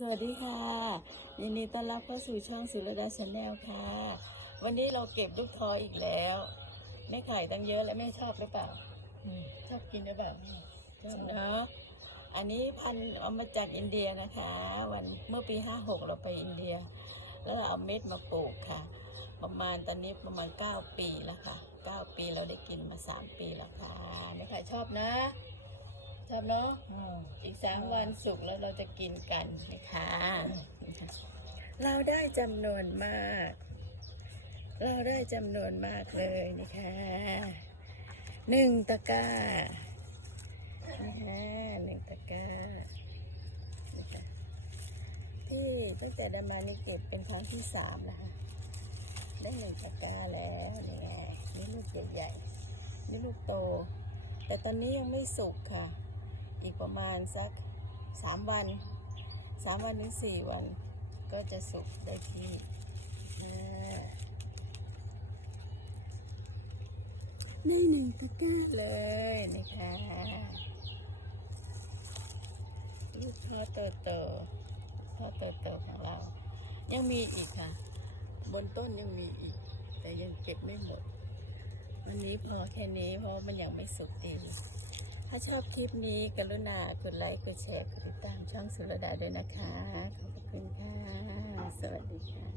สวัสดีค่ะยินดีต้อนรับเข้าสู่ช่องศิลดาชาแนลค่ะ วันนี้เราเก็บลูกทอยอีกแล้วแม่ไข่ตั้งเยอะแล้วแม่ชอบหรือเปล่าชอบกินหรือเปล่าชอบเนาะอันนี้พันเอามาจากอินเดียนะคะ วันเมื่อปีห้าหกเราไปอินเดีย แล้วเราเอาเม็ดมาปลูกค่ะ ประมาณตอนนี้ประมาณเก้าปีแล้วค่ะเก้าปีเราได้กินมาสามปีแล้วค่ะแม่ไข่ชอบนะ เนาะอีกสามวันสุกร์แล้วเราจะกินกันนะคะเราได้จำนวนมาก เราได้จำนวนมากเลยนะคะหนึ่งตะกร้านะคะหนึ่งตะกร้านะคะที่ตั้งแต่ได้มานี่เก็บเป็นครั้งที่สามนะคะได้หนึ่งตะกร้าแล้วนี่ไงนี่ลูกใหญ่ๆนี่ลูกโต แต่ตอนนี้ยังไม่สุกค่ะ อีกประมาณสักสามวันสามวันถึงสี่วันก็จะสุกได้ที่ได้หนึ่งตะกร้าเลยนะคะลูกพ่อโตโตพ่อโตโตของเรา ยังมีอีกค่ะ บนต้นยังมีอีก แต่ยังเก็บไม่หมด วันนี้พอแค่นี้เพราะมันยังไม่สุกดีถ้าชอบคลิปนี้กรุณากดไลค์กดแชร์กดติดตามช่องสุรดาด้วยนะคะ ขอบคุณค่ะ สวัสดีค่ะ